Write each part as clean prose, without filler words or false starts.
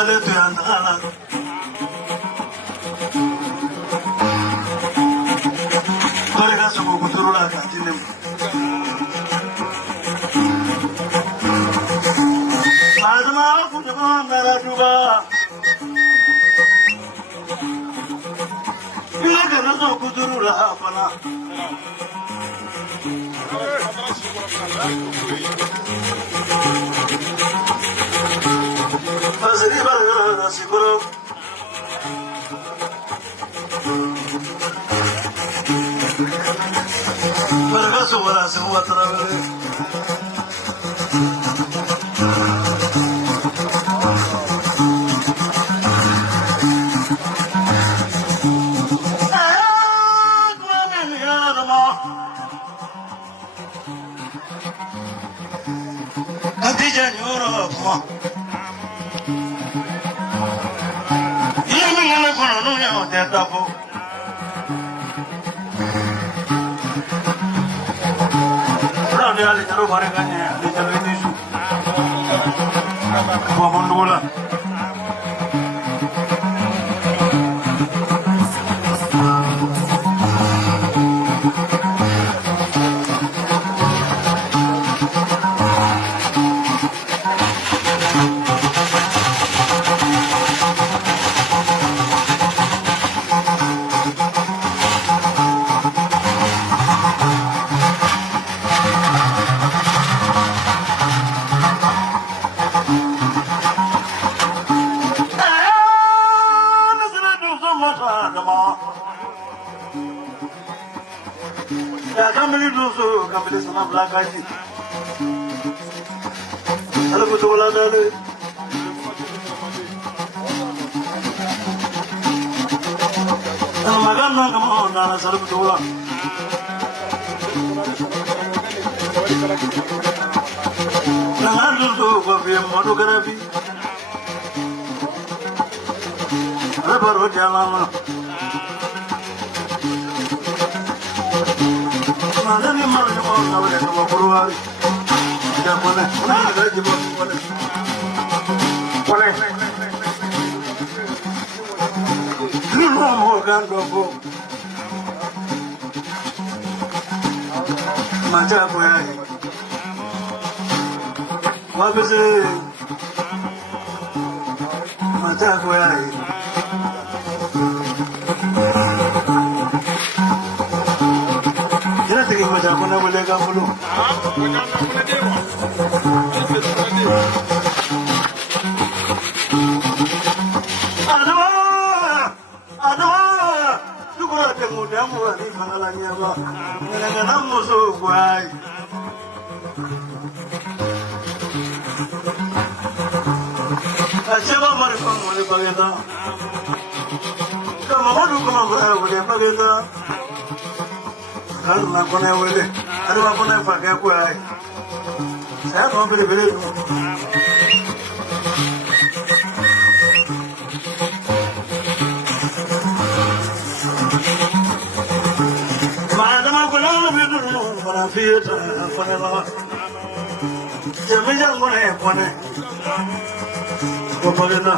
Let the Anna. Corregasso Cultura Catinem. Adama Futamara Juba. You look at us, Cultura Hapana. Siguro Baragaso wala sa mga travel. Katijan Europe. Tapo. Berani ali taruh barengannya, ali taruh itu su. Buah bola. Kami sana belakang ni. Kalau betul ada ni. Makan nak kamu nak selalu betul. Nangan dulu kopi madu kerapi. Baru jalan. Ada ni malu ni orang awak yang mau keluar. Jangan mana, mana ada je mana. Boleh. Ni mau kan dobo. Macam apa ya? Wabese. Macam apa ya? Macam mana boleh kamu lu? Aduh, tu kalau tengok dia mula ni pengalamannya apa? Kadang-kadang musuh buai. Siapa mereka boleh pakai tak? Kamu mahu kamu boleh pakai tak? Kalau nak kena boleh, ada nak kena pakai apa? Saya mau beli. Macam aku nak beli dulu, mana fiat, mana lah. Jangan kena. Apa kena?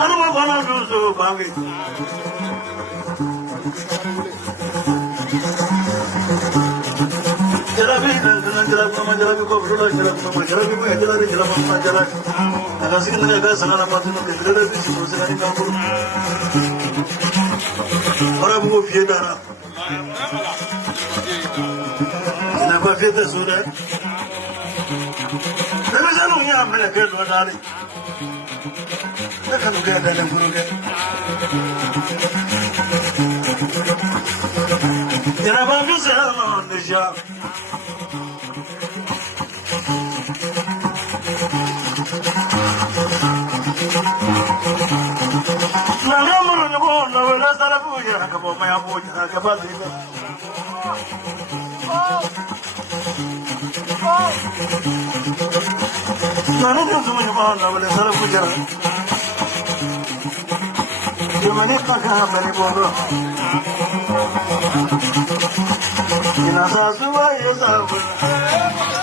Anu mana dulu bangki? Jerabi kau berdoa jerabi mana jerabi. Agak sikit agak sangat apa tu nak jerabi semua sekali kampur. Orang buku fiedara. Kenapa fiedara sudah? Tapi saya ni yang melakukan dua kali. Kan udah ada yang buruk kan? Jangan bagus ya Indonesia. Lalu mana pun, lalu rasa punya, kamu maya punya, kamu ini. Lalu pun semuanya pun, lalu rasa punya. Cuma ni pakai apa ni bodoh? Inasasuma yourself.